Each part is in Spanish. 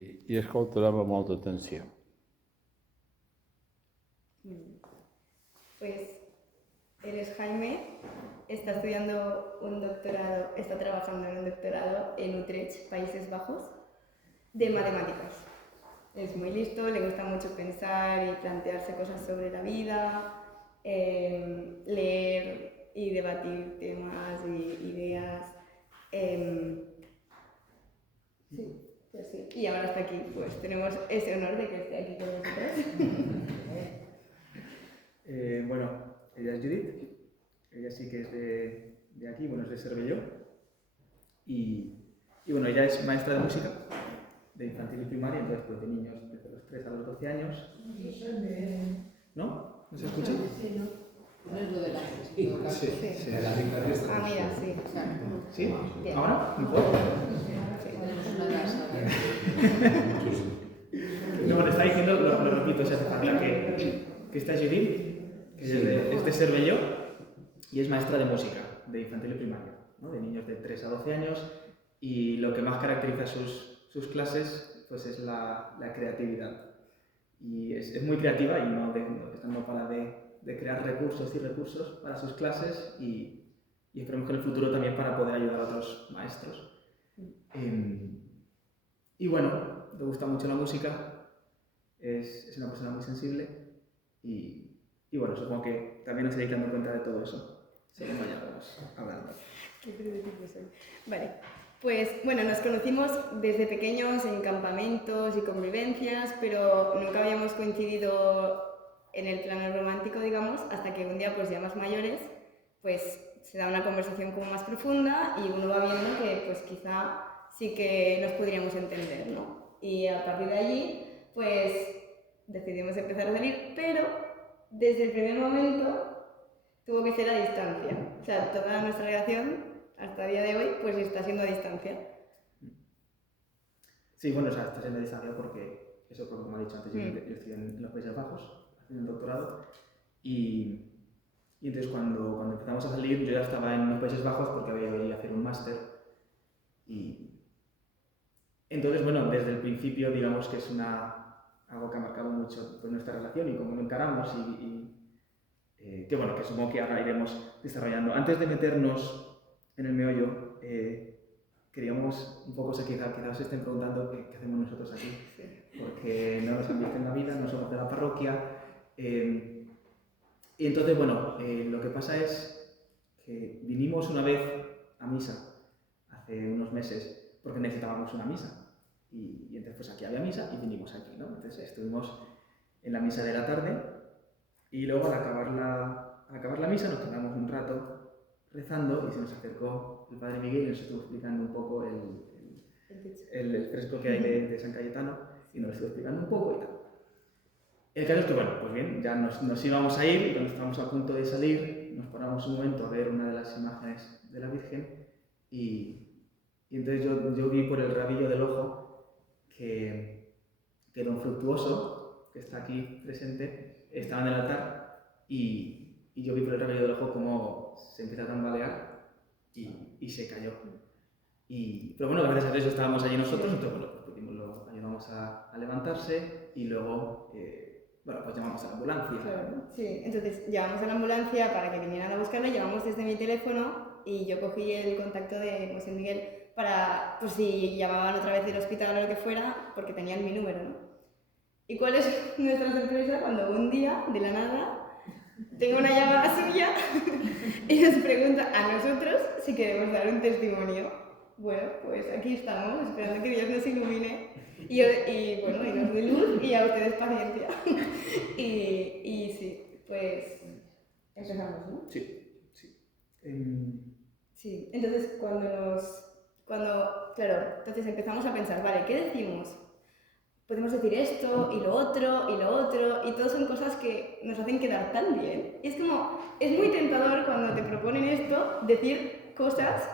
I escoltarem amb molta atenció. Pues él es Jaime, está estudiando un doctorado, está trabajando en un doctorado en Utrecht, Países Bajos, de matemáticas. Es muy listo, le gusta mucho pensar y plantearse cosas sobre la vida, leer y debatir temas y ideas. Sí, pues sí. Y ahora está aquí, pues tenemos ese honor de que esté aquí con nosotros. Bueno, ella es Judith, ella sí que es de aquí, bueno, es de Cervelló. Y bueno, ella es maestra de música, de infantil y primaria, entonces pues de niños desde los 3 a los 12 años. ¿No? ¿No se escucha? Sí, no. No es lo de la gestión. Sí. Ah, mira, sí. ¿Sí? Bien. ¿Ahora? ¿Mejor? Tenemos una casa. No, bueno, está diciendo, lo repito, si hace falta, que esta es Judith, que es de Cervelló y es maestra de música, de infantil y primaria, ¿no? De niños de 3 a 12 años, y lo que más caracteriza sus clases pues es la creatividad. Y es muy creativa y no para de crear recursos y recursos para sus clases y esperemos que en el futuro también para poder ayudar a otros maestros. Y bueno, le gusta mucho la música, es una persona muy sensible y bueno, supongo que también os iréis dando cuenta de todo eso según vayamos hablando. Qué prototipo soy. Vale, pues bueno, nos conocimos desde pequeños en campamentos y convivencias, pero nunca habíamos coincidido en el plano romántico, digamos, hasta que un día, pues ya más mayores, pues se da una conversación como más profunda y uno va viendo que pues quizá sí que nos podríamos entender, ¿no? Y a partir de allí, pues decidimos empezar a salir, pero desde el primer momento tuvo que ser a distancia. O sea, toda nuestra relación, hasta el día de hoy, pues está siendo a distancia. Sí, bueno, o sea, está siendo a distancia porque, como he dicho antes, yo estoy en los Países Bajos, haciendo un doctorado, y entonces cuando empezamos a salir, yo ya estaba en los Países Bajos porque había ido a hacer un máster, y entonces, bueno, desde el principio, digamos que es algo que ha marcado mucho pues, nuestra relación y cómo lo encaramos que bueno, que supongo que ahora iremos desarrollando. Antes de meternos en el meollo, queríamos un poco, quizás se estén preguntando qué hacemos nosotros aquí, porque no nos han visto en la vida, no somos de la parroquia. Y entonces, bueno, lo que pasa es que vinimos una vez a misa, hace unos meses, porque necesitábamos una misa. Y entonces pues aquí había misa y vinimos aquí, ¿no? Entonces estuvimos en la misa de la tarde y luego al acabar la misa nos quedamos un rato rezando y se nos acercó el padre Miguel y nos estuvo explicando un poco el fresco que hay de San Cayetano y nos lo estuvo explicando un poco y tal. El caso es que, bueno, pues bien, ya nos íbamos a ir y cuando estábamos a punto de salir nos paramos un momento a ver una de las imágenes de la Virgen y entonces yo vi por el rabillo del ojo que don Fructuoso, que está aquí presente, estaba en el altar y yo vi por el rabillo del ojo cómo se empieza a tambalear y se cayó. Pero bueno, gracias a Dios estábamos allí nosotros, entonces bueno, pues lo ayudamos a levantarse y luego bueno, pues llamamos a la ambulancia. Claro, sí, entonces llamamos a la ambulancia para que vinieran a buscarlo, llamamos desde mi teléfono y yo cogí el contacto de José Miguel para, pues si llamaban otra vez del hospital o lo que fuera, porque tenían mi número, ¿no? ¿Y cuál es nuestra sorpresa cuando un día, de la nada, tengo una llamada suya y nos pregunta a nosotros si queremos dar un testimonio? Bueno, pues aquí estamos, esperando que Dios nos ilumine y bueno, y nos dé luz y a ustedes paciencia. y sí, pues empezamos, ¿no? Sí. Sí, entonces entonces empezamos a pensar, vale, ¿qué decimos? Podemos decir esto y lo otro, y todo son cosas que nos hacen quedar tan bien. Y es muy tentador cuando te proponen esto, decir cosas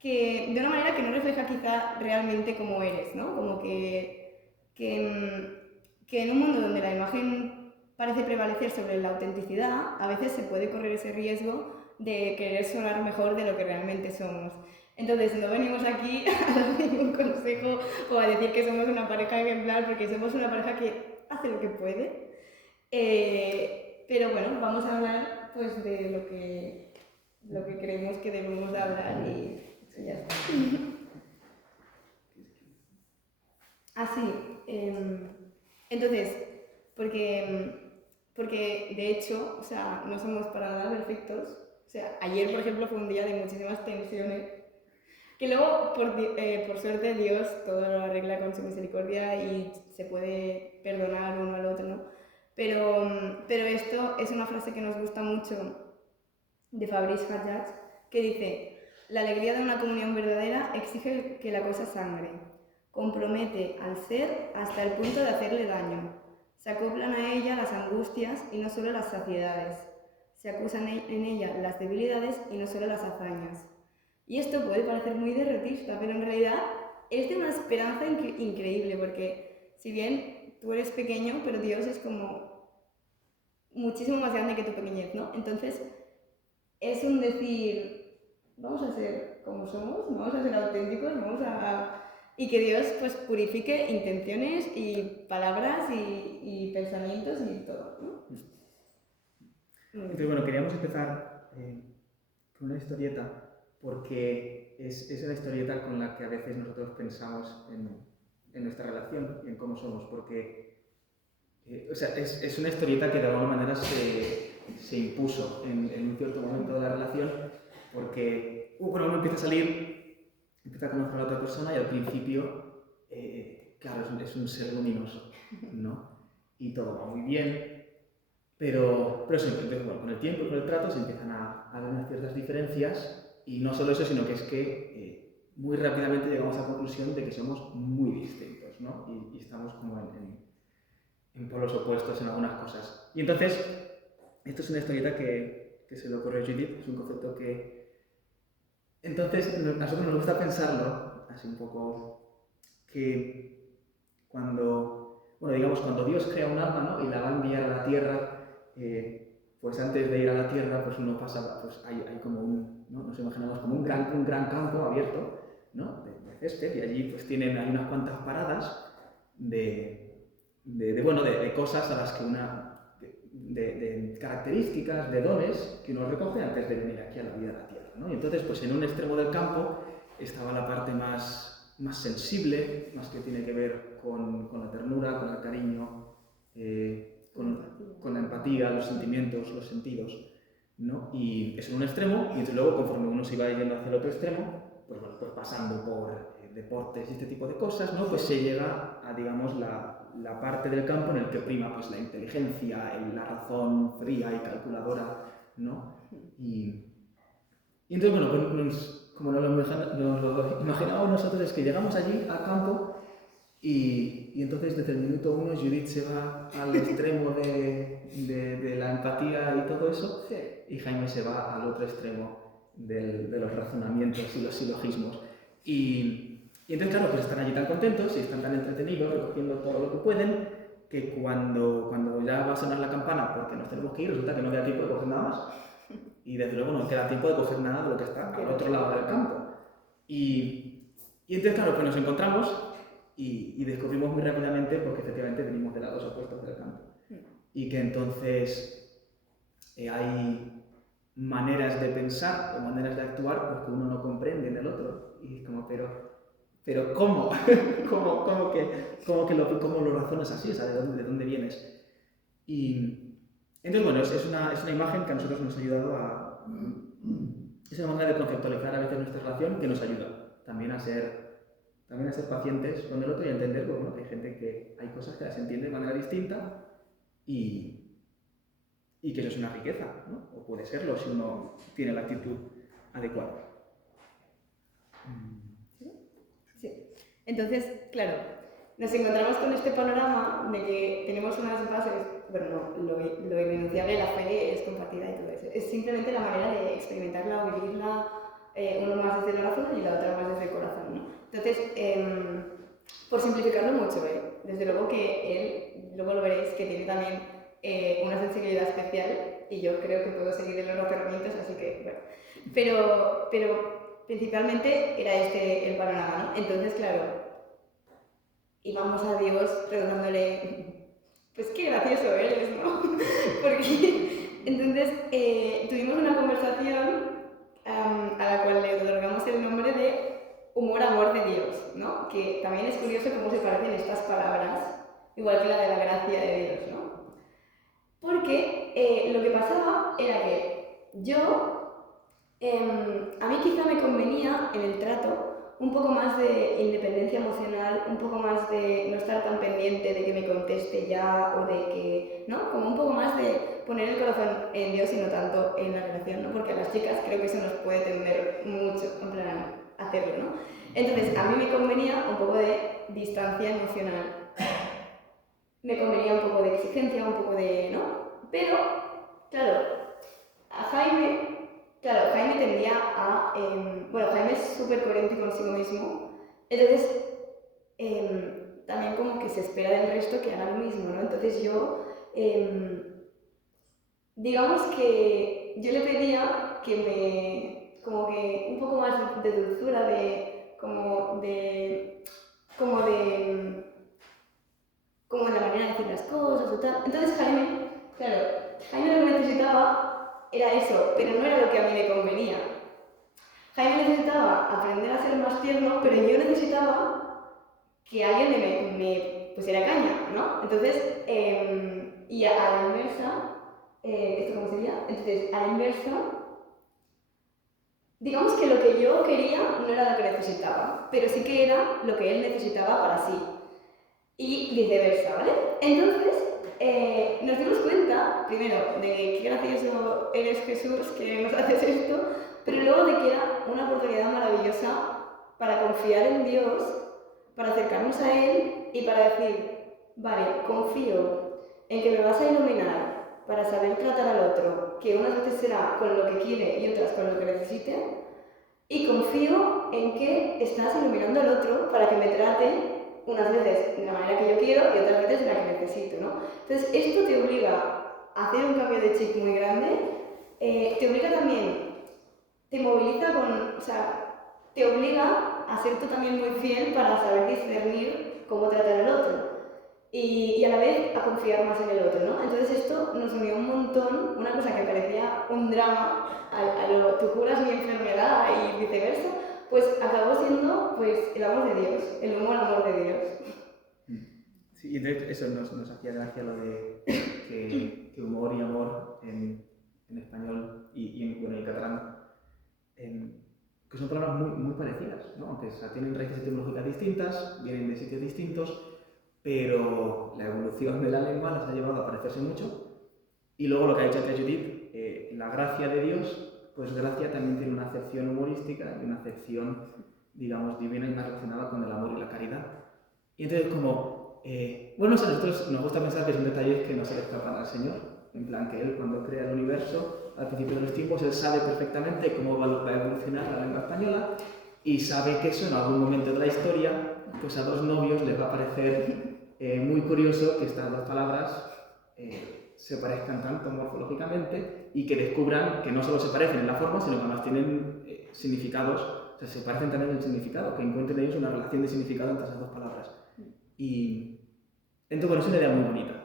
que de una manera que no refleja quizá realmente cómo eres, ¿no? Como que en un mundo donde la imagen parece prevalecer sobre la autenticidad, a veces se puede correr ese riesgo de querer sonar mejor de lo que realmente somos. Entonces no venimos aquí a dar ningún consejo o a decir que somos una pareja ejemplar, porque somos una pareja que hace lo que puede. Pero bueno, vamos a hablar pues de lo que creemos que debemos de hablar y ya está. Así, entonces, porque de hecho, o sea, no somos para nada perfectos. O sea, ayer, por ejemplo, fue un día de muchísimas tensiones, que luego, por suerte, Dios todo lo arregla con su misericordia y se puede perdonar uno al otro, ¿no? Pero esto es una frase que nos gusta mucho de Fabrice Hajjaj, que dice: la alegría de una comunión verdadera exige que la cosa sangre, compromete al ser hasta el punto de hacerle daño, se acoplan a ella las angustias y no solo las saciedades, se acusan en ella las debilidades y no solo las hazañas. Y esto puede parecer muy derrotista, pero en realidad es de una esperanza increíble, porque si bien tú eres pequeño, pero Dios es como muchísimo más grande que tu pequeñez, ¿no? Entonces es un decir, vamos a ser como somos, vamos a ser auténticos, y que Dios pues purifique intenciones y palabras y pensamientos y todo, ¿no? Entonces, bueno, queríamos empezar con una historieta, porque es una historieta con la que a veces nosotros pensamos en nuestra relación y en cómo somos, porque o sea, es una historieta que de alguna manera se impuso en un cierto momento de la relación, porque bueno, uno empieza a salir, empieza a conocer a la otra persona y al principio, claro, es un ser luminoso, ¿no? Y todo va muy bien. Pero siempre, bueno, con el tiempo y con el trato se empiezan a ver unas ciertas diferencias, y no solo eso, sino que es que muy rápidamente llegamos a la conclusión de que somos muy distintos, ¿no? Y estamos como en polos opuestos en algunas cosas. Y entonces, esto es una historieta que se le ocurrió a Judith, es un concepto que... Entonces, a nosotros nos gusta pensarlo, así un poco, que bueno, digamos, cuando Dios crea un alma, ¿no? Y la va a enviar a la tierra, pues antes de ir a la tierra, pues uno pasa, pues hay como ¿no? Nos imaginamos como un gran campo abierto, ¿no? De césped, y allí pues hay unas cuantas paradas de cosas a las que de características, de dones que uno recoge antes de venir aquí a la vida de la tierra, ¿no? Y entonces, pues en un extremo del campo estaba la parte más sensible, más que tiene que ver con la ternura, con el cariño, con la empatía, los sentimientos, los sentidos, ¿no? Y eso en un extremo, y entonces luego, conforme uno se iba yendo hacia el otro extremo, pues bueno, pues pasando por deportes y este tipo de cosas, ¿no? Pues se llega a, digamos, la parte del campo en el que prima pues la inteligencia, la razón fría y calculadora, ¿no? Y entonces, bueno, pues como nos lo imaginábamos nosotros, es que llegamos allí al campo y entonces desde el minuto 1 Judith se va al extremo de la empatía y todo eso, Sí. y Jaime se va al otro extremo de los razonamientos y los silogismos. Y entonces, claro, pues están allí tan contentos y están tan entretenidos recogiendo todo lo que pueden, que cuando ya va a sonar la campana porque nos tenemos que ir, resulta que no queda tiempo de coger nada más. Y desde luego no queda tiempo de coger nada de lo que está al otro lado del campo. Y entonces, claro, pues nos encontramos y descubrimos muy rápidamente, porque efectivamente venimos de lados opuestos del campo. Y que entonces hay maneras de pensar o maneras de actuar pues, que uno no comprende en el otro. Y es como, pero ¿cómo? ¿Cómo lo razonas así? O sea, ¿de dónde vienes? Y entonces, bueno, es una imagen que a nosotros nos ha ayudado es una manera de conceptualizar a veces nuestra relación, que nos ayuda también a ser pacientes con el otro y a entender pues, bueno, que hay gente que hay cosas que las entiende de manera distinta y que eso es una riqueza, ¿no? O puede serlo si uno tiene la actitud adecuada. Sí. Entonces, claro, nos encontramos con este panorama de que tenemos unas bases, bueno, no, lo irrenunciable, la fe es compartida y todo eso. Es simplemente la manera de experimentarla o vivirla, uno más desde el razón y la otra más desde el corazón, ¿no? Entonces, por simplificarlo mucho, desde luego que él, luego lo veréis, que tiene también una sensibilidad especial y yo creo que puedo seguir en los razonamientos, así que, bueno. Pero principalmente era este el panorama, ¿no? Entonces, claro, íbamos a Dios preguntándole, pues qué gracioso eres, ¿no? Porque entonces tuvimos una conversación a la cual le otorgamos el nombre de humor, amor de Dios, ¿no? Que también es curioso cómo se parecen estas palabras, igual que la de la gracia de Dios, ¿no? Porque lo que pasaba era que a mí quizá me convenía en el trato un poco más de independencia emocional, un poco más de no estar tan pendiente de que me conteste ya o de que, ¿no? Como un poco más de poner el corazón en Dios y no tanto en la relación, ¿no? Porque a las chicas creo que eso nos puede tender mucho, en plan, hacerlo, ¿no? Entonces, a mí me convenía un poco de distancia emocional. Me convenía un poco de exigencia, un poco de, ¿no? Pero, claro, a Jaime tendía a... bueno, Jaime es súper coherente consigo mismo, entonces también como que se espera del resto que haga lo mismo, ¿no? Entonces yo, digamos que yo le pedía que como que un poco más de dulzura, como en la manera de decir las cosas o tal. Entonces Jaime lo que necesitaba era eso, pero no era lo que a mí me convenía. Jaime necesitaba aprender a ser más tierno, pero yo necesitaba que alguien me pusiera caña, ¿no? Entonces, y a la inversa, ¿esto cómo sería? Entonces, a la inversa, digamos que lo que yo quería no era lo que necesitaba, pero sí que era lo que él necesitaba para sí. Y viceversa, ¿vale? Entonces, nos dimos cuenta, primero, de que qué gracioso eres Jesús, que nos haces esto, pero luego de que era una oportunidad maravillosa para confiar en Dios, para acercarnos a Él y para decir, vale, confío en que me vas a iluminar para saber tratar al otro, que unas veces será con lo que quiere y otras con lo que necesite, y confío en que estás iluminando al otro para que me trate unas veces de la manera que yo quiero y otras veces de la que necesito, ¿no? Entonces, esto te obliga a hacer un cambio de chip muy grande, te obliga también, te moviliza o sea, te obliga a ser tú también muy fiel para saber discernir cómo tratar al otro y a la vez a confiar más en el otro, ¿no? Entonces esto nos unió un montón, una cosa que parecía un drama, a lo tú curas mi enfermedad y viceversa, pues acabó siendo pues, el amor de Dios, el amor de Dios. Sí, y de hecho eso nos hacía gracia lo de que humor y amor en español y en catalán, que son palabras muy parecidas, ¿no? Aunque tienen raíces etimológicas distintas, vienen de sitios distintos, pero la evolución de la lengua las ha llevado a parecerse mucho. Y luego lo que ha dicho Judith, la gracia de Dios, pues gracia también tiene una acepción humorística y una acepción, digamos, divina y más relacionada con el amor y la caridad. Y entonces bueno, a nosotros nos gusta pensar que son detalles que no se le escapan al Señor, en plan que Él cuando crea el universo, al principio de los tiempos, Él sabe perfectamente cómo va a evolucionar la lengua española y sabe que eso en algún momento de la historia, pues a dos novios les va a parecer muy curioso que estas dos palabras se parezcan tanto morfológicamente y que descubran que no solo se parecen en la forma, sino que además tienen significados, o sea, se parecen también en el significado, que encuentren ellos una relación de significado entre esas dos palabras. Y entonces, bueno, es una idea muy bonita.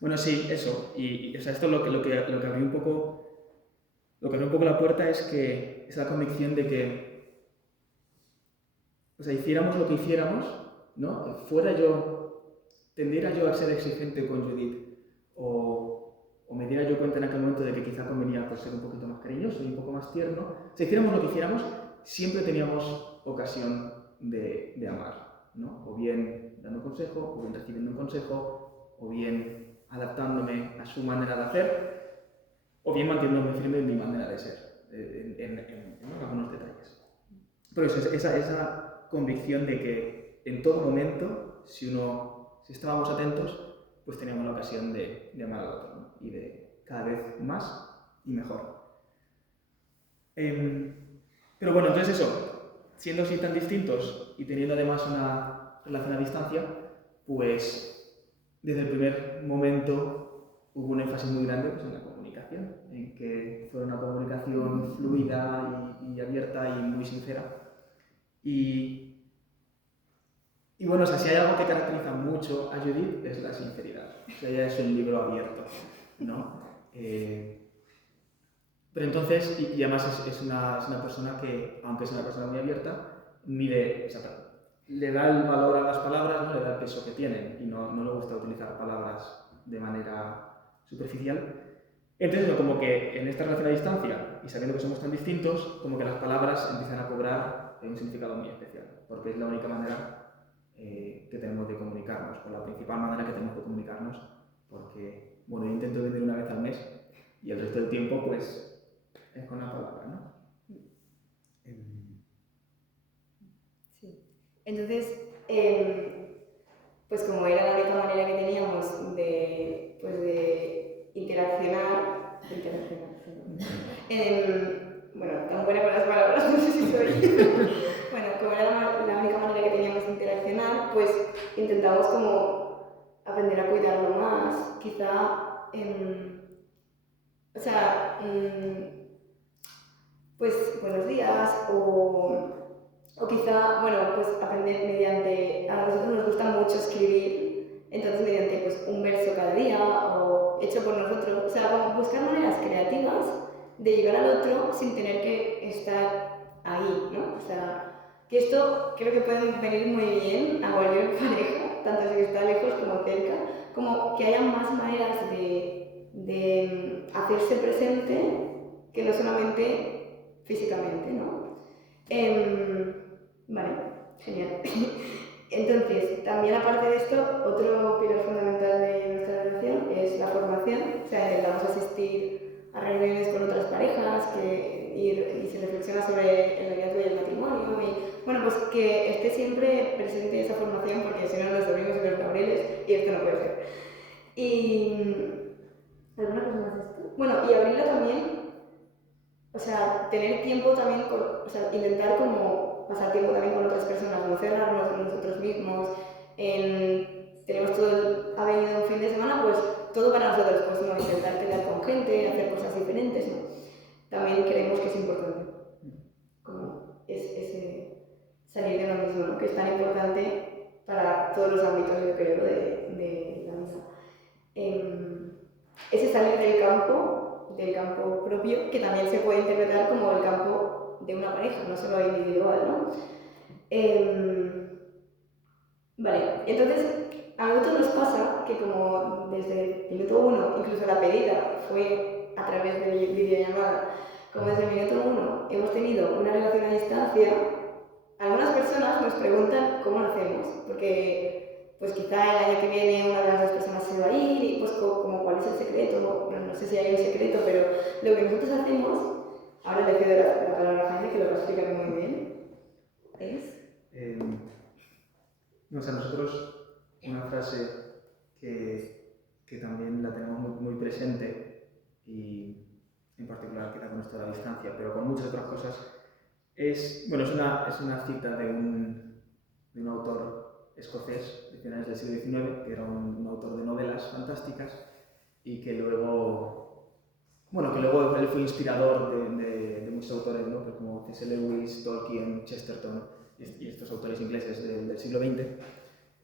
Bueno, sí, eso. O sea, esto lo que abrió un poco la puerta es que es la convicción de que, o sea, hiciéramos lo que hiciéramos, ¿no? Tendiera yo a ser exigente con Judith, o me diera yo cuenta en aquel momento de que quizá convenía pues, ser un poquito más cariñoso y un poco más tierno. Si hiciéramos lo que hiciéramos, siempre teníamos ocasión de amar, ¿no? O bien dando consejo, o bien recibiendo un consejo, o bien adaptándome a su manera de hacer, o bien manteniéndome firme en mi manera de ser, en algunos detalles. Pero eso, esa convicción de que en todo momento, si estábamos atentos, pues teníamos la ocasión de amar al otro, ¿no? Y de cada vez más y mejor. Pero bueno, entonces eso, siendo así tan distintos y teniendo además una relación a distancia, pues desde el primer momento hubo un énfasis muy grande pues, en la comunicación, en que fuera una comunicación fluida y abierta y muy sincera. Y bueno, o sea, si hay algo que caracteriza mucho a Judith es la sinceridad. O sea, ella es un libro abierto, ¿no? Pero entonces, y además es una persona que, aunque es una persona muy abierta, mide, o sea, le da el valor a las palabras, ¿no? Le da el peso que tienen y no le gusta utilizar palabras de manera superficial. Entonces, como que en esta relación a distancia y sabiendo que somos tan distintos, como que las palabras empiezan a cobrar un significado muy especial, porque es la única manera que tenemos de comunicarnos, o la principal manera que tenemos de comunicarnos, porque, bueno, yo intento vender una vez al mes y el resto del tiempo, pues, es con la palabra, ¿no? Sí. Entonces, pues como era la única manera que teníamos de interaccionar, bueno, tan buena con las palabras, no sé si soy. Bueno, como era la única manera que teníamos de interaccionar, pues intentamos como aprender a cuidarlo más, quizá, o sea, pues buenos días o quizá, bueno, pues aprender mediante, a nosotros nos gusta mucho escribir, entonces mediante pues un verso cada día o hecho por nosotros, o sea, como buscar maneras creativas de llegar al otro sin tener que estar ahí, ¿no? O sea, que esto creo que puede venir muy bien a cualquier pareja, tanto si está lejos como cerca, como que haya más maneras de hacerse presente que no solamente físicamente, ¿no? Vale, genial. Entonces, también aparte de esto, otro pilar fundamental de nuestra relación es la formación. O sea, intentamos asistir a reuniones con otras parejas, y se reflexiona sobre el noviazgo y el matrimonio. Y bueno, pues que esté siempre presente esa formación, porque si no nos dormimos en los laureles y esto no puede ser. Y ¿alguna cosa más de esto? Bueno, y abrirla también, o sea, tener tiempo también, o sea, intentar como pasar tiempo también con otras personas, no cerrarnos en nosotros mismos, tenemos ha venido un fin de semana, pues todo para nosotros, pues no, intentar quedar con gente, hacer cosas diferentes, ¿no? También creemos que es importante, como ese salir de lo mismo, ¿no? Que es tan importante para todos los ámbitos, yo creo, de la vida. Ese salir del campo propio, que también se puede interpretar como el campo de una pareja, no solo individual, ¿no? Vale, entonces a nosotros nos pasa que como desde el minuto 1, incluso la pedida fue a través de videollamada, como desde el minuto 1 hemos tenido una relación a distancia, algunas personas nos preguntan cómo lo hacemos, porque pues quizá el año que viene una de las dos personas se va a ir y pues como cuál es el secreto, no sé si hay un secreto, pero lo que nosotros hacemos, ahora le cedo la palabra a Jaime que lo va a explicar muy bien, es... O sea, nosotros una frase que también la tenemos muy, muy presente y en particular quizá con esto de la distancia, pero con muchas otras cosas, es una cita de un autor escocés de finales del siglo XIX, que era un autor de novelas fantásticas y que luego él fue inspirador de muchos autores, ¿no? Pues como C.S. Lewis, Tolkien, Chesterton y estos autores ingleses del siglo XX.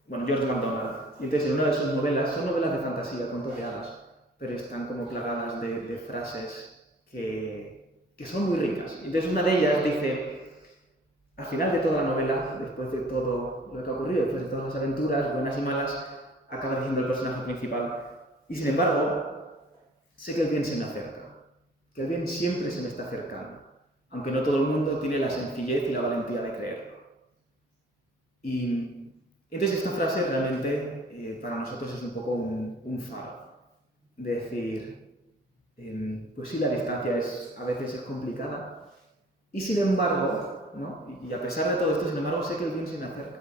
Bueno, George MacDonald. Y entonces en una de sus novelas, son novelas de fantasía, cuentos de hadas, pero están como plagadas de frases que son muy ricas. Y entonces una de ellas dice, al final de toda la novela, después de todo lo que ha ocurrido, después de todas las aventuras, buenas y malas, acaba diciendo el personaje principal, y sin embargo, sé que el bien se me acerca, que el bien siempre se me está acercando, aunque no todo el mundo tiene la sencillez y la valentía de creerlo. Y entonces esta frase realmente para nosotros es un poco un faro, de decir, pues sí, la distancia a veces es complicada, y sin embargo, ¿no? Y a pesar de todo esto, sin embargo, sé que el bien se me acerca.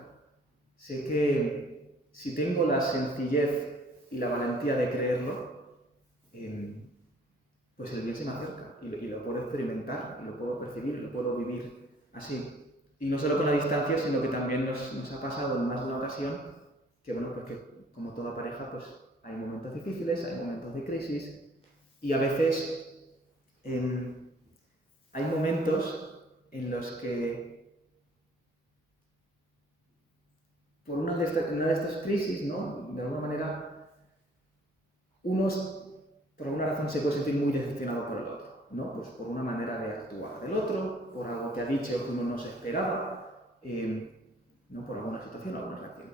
Sé que si tengo la sencillez y la valentía de creerlo, pues el bien se me acerca y lo puedo experimentar, y lo puedo percibir, lo puedo vivir así. Y no solo con la distancia, sino que también nos ha pasado en más de una ocasión que, bueno, porque como toda pareja, pues hay momentos difíciles, hay momentos de crisis y a veces hay momentos en los que por una de estas crisis, ¿no? De alguna manera, unos por alguna razón se puede sentir muy decepcionado por el otro, ¿no? Pues por una manera de actuar del otro, por algo que ha dicho que uno no se esperaba, ¿no? Por alguna situación o alguna reacción.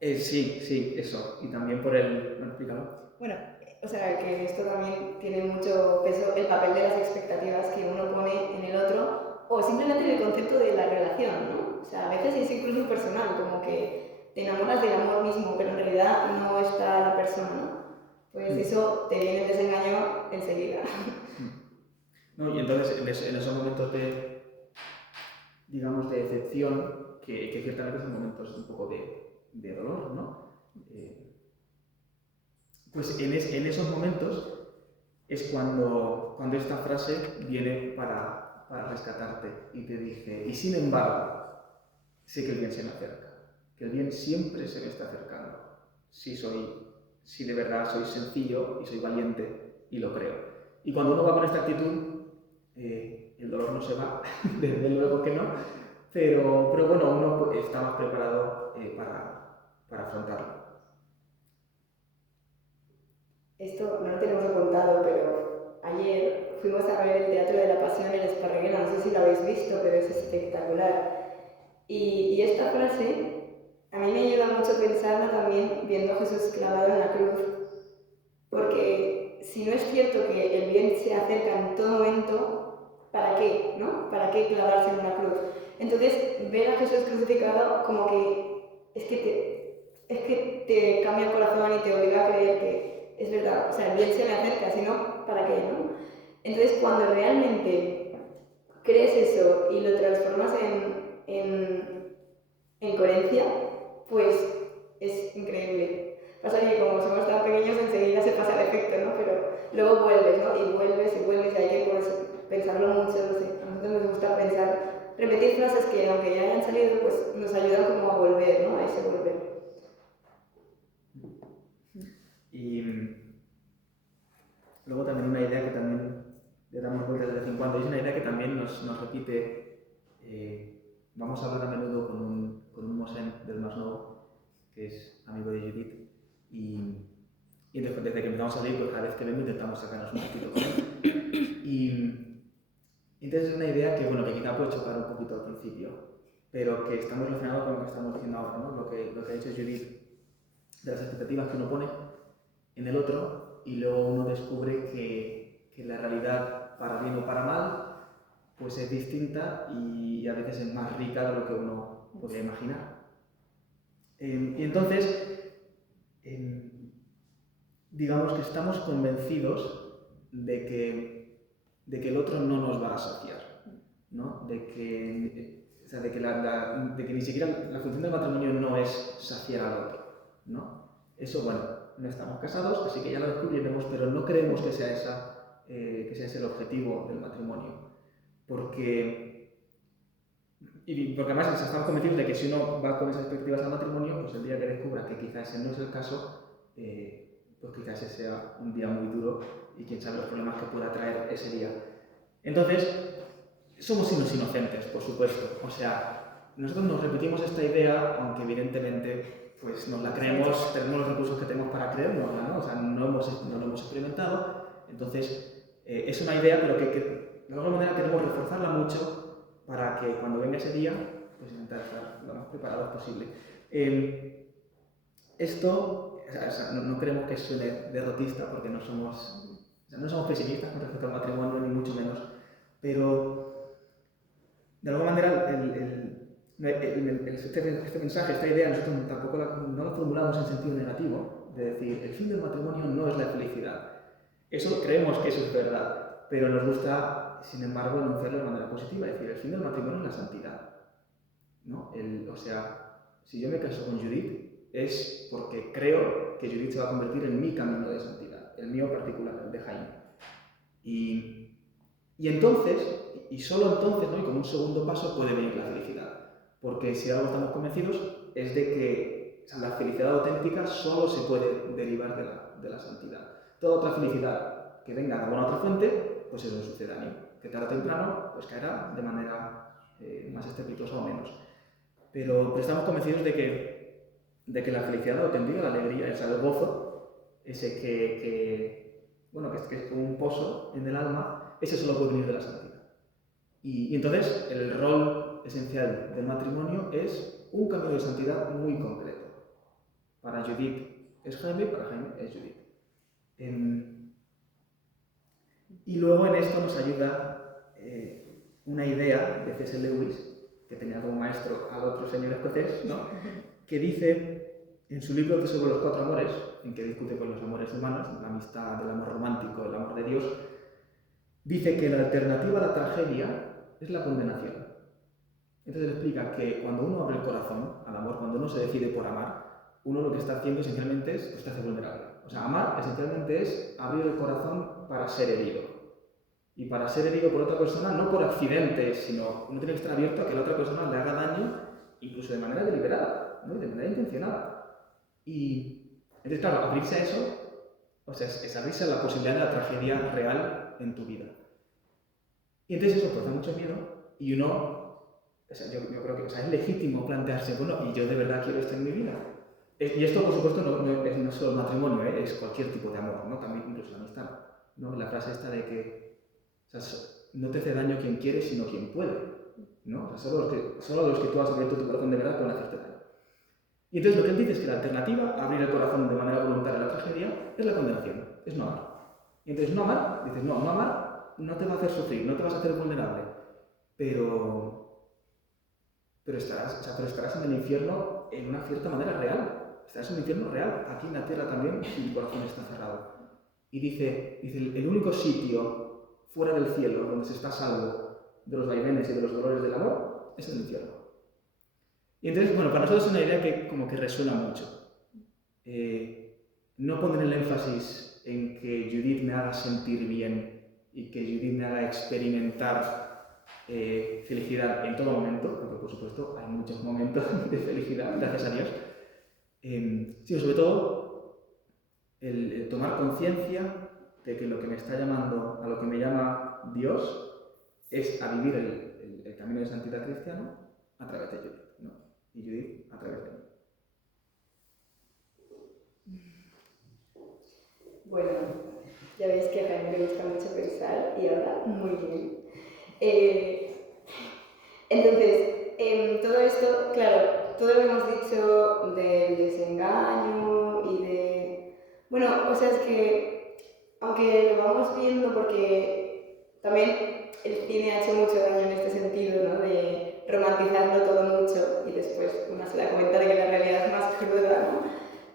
Sí, eso. Y también por el... Bueno, explícalo. Bueno, o sea, que esto también tiene mucho peso el papel de las expectativas que uno pone en el otro o simplemente en el concepto de la relación, ¿no? O sea, a veces es incluso personal, como que te enamoras del amor mismo, pero en realidad no está la persona, ¿no? Pues eso te viene el desengaño enseguida. No, y entonces en esos momentos de, digamos, de decepción, que ciertamente son momentos un poco de dolor, ¿no? Pues en esos momentos es cuando esta frase viene para rescatarte y te dice, y sin embargo, sé que el bien se me acerca, que el bien siempre se me está acercando, si de verdad soy sencillo y soy valiente y lo creo. Y cuando uno va con esta actitud, el dolor no se va, desde luego que no, pero bueno, uno está más preparado para afrontarlo. Esto no lo tenemos contado, pero ayer fuimos a ver el Teatro de la Pasión en Esparreguera, no sé si lo habéis visto, pero es espectacular. Y esta frase a mí me ayuda mucho a pensarla también viendo a Jesús clavado en la cruz, porque si no es cierto que el bien se acerca en todo momento, ¿para qué? ¿No? ¿Para qué clavarse en una cruz? Entonces, ver a Jesús crucificado como que es que te cambia el corazón y te obliga a creer que es verdad, o sea, el bien se me acerca, si no, ¿para qué, no? Entonces, cuando realmente crees eso y lo transformas en coherencia, pues es increíble. Pasa que como somos tan pequeños, enseguida se pasa el efecto, ¿no? Pero luego vuelves, ¿no? Y vuelves, y hay que pues, pensarlo mucho, no sé. A nosotros nos gusta pensar, repetir frases que aunque ya hayan salido, pues nos ayudan como a volver, ¿no? A ese volver. Y luego también una idea que también le damos vueltas de vez en cuando, y es una idea que también nos repite, vamos a hablar a menudo con un Mosén del Masnou, que es amigo de Judith, y desde que empezamos a salir, pues cada vez que vemos intentamos sacarnos un poquito con él. Y entonces es una idea que, bueno, que quizá puede chocar un poquito al principio, pero que está muy relacionado con lo que estamos diciendo ahora, ¿no? Lo que ha dicho Judith de las expectativas que uno pone en el otro y luego uno descubre que la realidad, para bien o para mal, pues es distinta y a veces es más rica de lo que uno podría imaginar. Y entonces, digamos que estamos convencidos de que el otro no nos va a saciar, ¿no? De que ni siquiera la función del matrimonio no es saciar al otro, ¿no? Eso, bueno, no estamos casados, así que ya lo descubriremos, pero no creemos que sea ese el objetivo del matrimonio, porque además estamos convencidos de que si uno va con esas expectativas al matrimonio, pues el día que descubra que quizás ese no es el caso, pues quizás ese sea un día muy duro y quién sabe los problemas que pueda traer ese día. Entonces, somos unos inocentes, por supuesto. O sea, nosotros nos repetimos esta idea, aunque evidentemente pues nos la creemos, tenemos los recursos que tenemos para creérnosla, ¿no? O sea, no lo hemos experimentado. Entonces, es una idea, pero que de alguna manera queremos reforzarla mucho para que cuando venga ese día, pues intentar estar lo más preparados posible. Esto, no queremos que suene derrotista, porque no somos pesimistas con respecto al matrimonio, ni mucho menos, pero de alguna manera este mensaje, esta idea, nosotros tampoco no la formulamos en sentido negativo, de decir, el fin del matrimonio no es la felicidad. Eso creemos que eso es verdad, pero nos gusta, sin embargo, enunciarlo de manera positiva, es decir, el fin del matrimonio es la santidad, ¿no? O sea, si yo me caso con Judith, es porque creo que Judith se va a convertir en mi camino de santidad, el mío particular, el de Jaime. Y entonces, y solo entonces, ¿no? Y como un segundo paso, puede venir la felicidad. Porque si algo estamos convencidos es de que la felicidad auténtica solo se puede derivar de la santidad. Toda otra felicidad que venga de alguna otra fuente, pues eso es sucedáneo, que tarde o temprano pues caerá de manera más estrepitosa o menos. Pero estamos convencidos de que la felicidad auténtica, la alegría, el gozo, ese bueno, que es como un pozo en el alma, ese solo puede venir de la santidad. Y entonces el rol esencial del matrimonio es un camino de santidad muy concreto. Para Judith es Jaime, para Jaime es Judith. Y luego en esto nos ayuda una idea de C.S. Lewis, que tenía como maestro al otro señor escocés, ¿no? Que dice en su libro sobre los 4 amores, en que discute con los amores humanos, la amistad, el amor romántico, el amor de Dios, dice que la alternativa a la tragedia es la condenación. Entonces explica que cuando uno abre el corazón al amor, cuando uno se decide por amar, uno lo que está haciendo esencialmente es que se hace vulnerable. O sea, amar esencialmente es abrir el corazón para ser herido. Y para ser herido por otra persona, no por accidente, sino uno tiene que estar abierto a que la otra persona le haga daño, incluso de manera deliberada, ¿no? De manera intencionada. Y entonces, claro, abrirse a eso, o sea, es abrirse a la posibilidad de la tragedia real en tu vida. Y entonces eso pues da mucho miedo y uno, o sea, yo creo que es legítimo plantearse, bueno, ¿y yo de verdad quiero esto en mi vida? Y esto, por supuesto, no es solo el matrimonio, es cualquier tipo de amor, ¿no? También incluso la amistad, ¿no? La frase esta de que, o sea, no te hace daño quien quiere, sino quien puede, ¿no? O sea, solo los que tú has abierto tu corazón de verdad pueden hacerte daño. Y entonces lo que él dice es que la alternativa a abrir el corazón de manera voluntaria a la tragedia es la condenación, es no amar. Y entonces no amar, dices, no amar no te va a hacer sufrir, no te vas a hacer vulnerable, pero estarás en el infierno en una cierta manera real. Estarás en el infierno real, aquí en la tierra también, si tu corazón está cerrado. Y dice el único sitio fuera del cielo donde se está salvo de los vaivenes y de los dolores del amor es el infierno. Y entonces, bueno, para nosotros es una idea que como que resuena mucho. No poner el énfasis en que Judith me haga sentir bien y que Judith me haga experimentar felicidad en todo momento, porque por supuesto hay muchos momentos de felicidad, gracias a Dios, sino sobre todo el tomar conciencia de que lo que me está llamando, a lo que me llama Dios, es a vivir el camino de santidad cristiano a través de Judith, ¿no? Y Judith a través de mí. Bueno, ya veis que a Jaime le gusta mucho pensar y habla muy bien. Entonces, todo esto, claro, todo lo que hemos dicho del desengaño y de... Bueno, o sea, es que, aunque lo vamos viendo porque también el cine ha hecho mucho daño en este sentido, ¿no? De romantizarlo todo mucho y después una se da cuenta de que la realidad es más cruda, ¿no?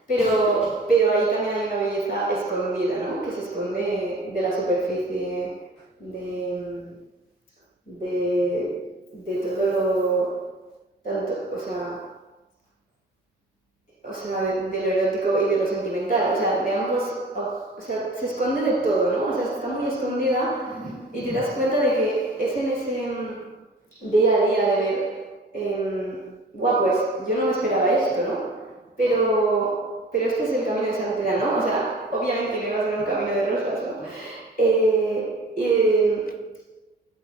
Pero ahí también hay una belleza escondida, ¿no? Que se esconde de la superficie, de todo lo... tanto, o sea, de lo erótico y de lo sentimental, o sea, de ambos, o sea, se esconde de todo, ¿no? O sea, está muy escondida y te das cuenta de que es en ese día a día de ver, guau, pues yo no me esperaba esto, ¿no? Pero este es el camino de santidad, ¿no? O sea, obviamente no iba a ser un camino de rosas, ¿no?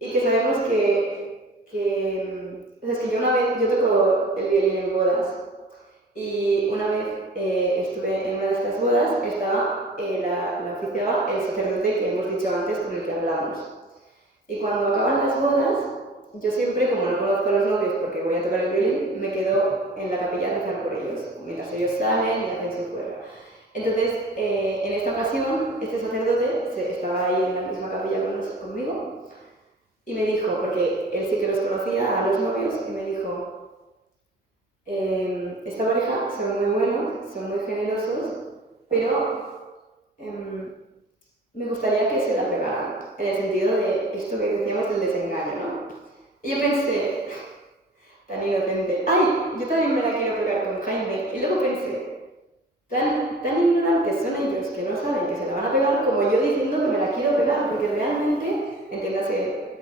Y que sabemos o sea, es que yo toco el violín en bodas y una vez estuve en una de estas bodas, la oficiaba el sacerdote que hemos dicho antes con el que hablamos. Y cuando acaban las bodas, yo siempre, como no conozco a los novios porque voy a tocar el violín, me quedo en la capilla a rezar por ellos, mientras ellos salen y hacen su juego. Entonces, en esta ocasión, este sacerdote estaba ahí en la misma capilla conmigo y me dijo, porque él sí que los conocía a los novios, y me dijo, esta pareja son muy buenos, son muy generosos, pero me gustaría que se la pegaran, en el sentido de esto que decíamos del desengaño, ¿no? Y yo pensé, tan inocente, ¡ay! Yo también me la quiero pegar con Jaime. Y luego pensé, tan ignorantes son ellos que no saben que se la van a pegar como yo diciendo que me la quiero pegar, porque realmente, entiéndase,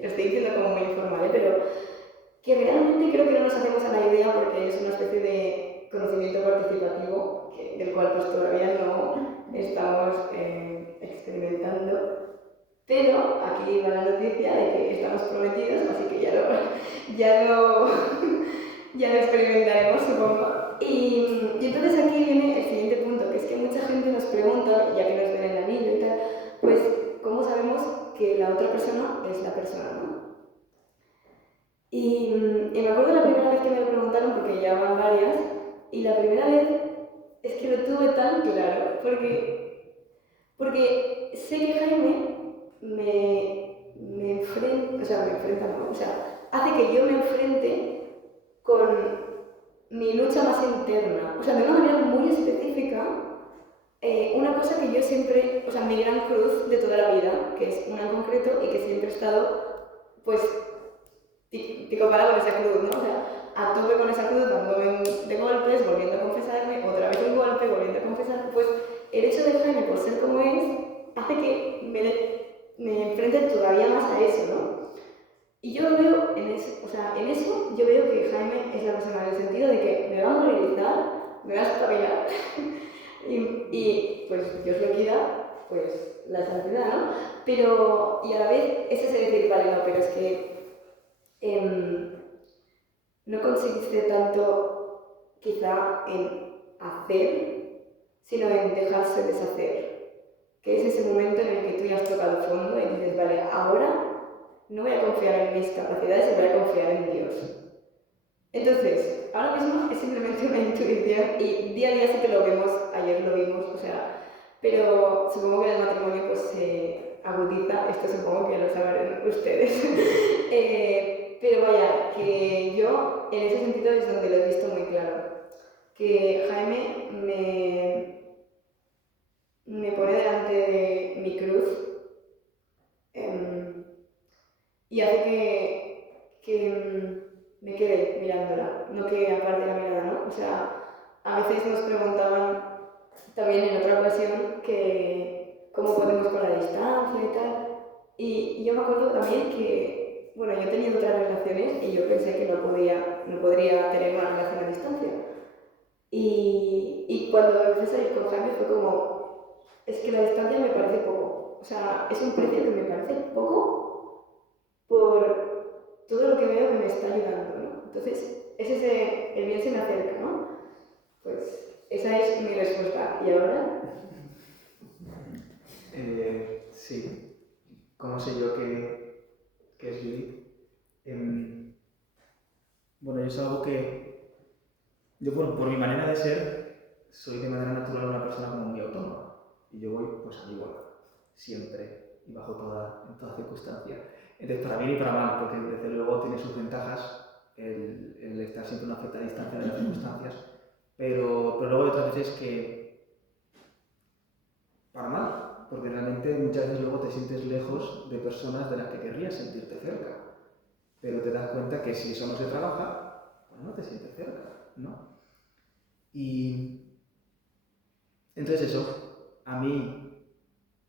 lo estoy diciendo como muy informal, pero que realmente creo que no nos hacemos a la idea porque es una especie de conocimiento participativo del cual pues todavía no estamos experimentando. Pero aquí va la noticia de que estamos prometidos, así que ya lo, ya lo experimentaremos, supongo. Y entonces aquí viene el siguiente punto, que es que mucha gente nos pregunta, ya que nos ven el anillo y tal, pues, ¿cómo sabemos que la otra persona es la persona, no? Y me acuerdo la primera vez que me lo preguntaron, porque ya van varias, y la primera vez es que lo tuve tan claro, porque sé que Jaime me enfrenta, o sea, me enfrenta, no, o sea, hace que yo me enfrente con mi lucha más interna, o sea, de una manera muy específica, una cosa que yo siempre, o sea, mi gran cruz de toda la vida, que es una en concreto y que siempre he estado, pues, picopala con esa cruz, ¿no? O sea, a tope con esa cruz, dándome de golpes, volviendo a confesarme, otra vez un golpe, volviendo a confesarme, pues el hecho de Jaime, por ser como es, hace que me enfrente todavía más a eso, ¿no? Y yo veo en eso, o sea, en eso yo veo que Jaime es la persona en el sentido de que me va a movilizar, me va a espabilar y pues Dios lo quiera, pues la santidad, ¿no? Pero, y a la vez es ese decir, vale, no, pero es que no consiste tanto quizá en hacer, sino en dejarse deshacer, que es ese momento en el que tú ya has tocado fondo y dices, vale, ahora no voy a confiar en mis capacidades, voy a confiar en Dios. Entonces, ahora mismo es simplemente una intuición y día a día sí que lo vemos, ayer lo vimos, o sea, pero supongo que en el matrimonio pues se agudiza, esto supongo que lo sabrán ustedes. Pero vaya, que yo en ese sentido es donde lo he visto muy claro, que Jaime me pone delante de mi cruz y hace que me quede mirándola, no que aparte la mirada, ¿no? O sea, a veces nos preguntaban también en otra ocasión que cómo podemos con la distancia y tal, y yo me acuerdo también que, bueno, yo he tenido otras relaciones y yo pensé que no podría tener una relación a distancia. Y cuando empecé a salir con Jaime fue como, es que la distancia me parece poco, o sea, es un precio que me parece poco por todo lo que veo que me está ayudando, ¿no? Entonces, el bien se me acerca, ¿no? Pues esa es mi respuesta. ¿Y ahora? Sí. ¿Cómo sé yo que es Judith? Bueno, yo es algo que... Yo por mi manera de ser, soy de manera natural una persona como muy autónoma. Y yo voy pues a mi bola, siempre y en toda circunstancia. Entonces, para bien y para mal, porque desde luego tiene sus ventajas el estar siempre a una cierta distancia de las circunstancias, pero luego hay otras veces que, para mal, porque realmente muchas veces luego te sientes lejos de personas de las que querrías sentirte cerca, pero te das cuenta que si eso no se trabaja, pues no te sientes cerca, ¿no? Y entonces eso, a mí,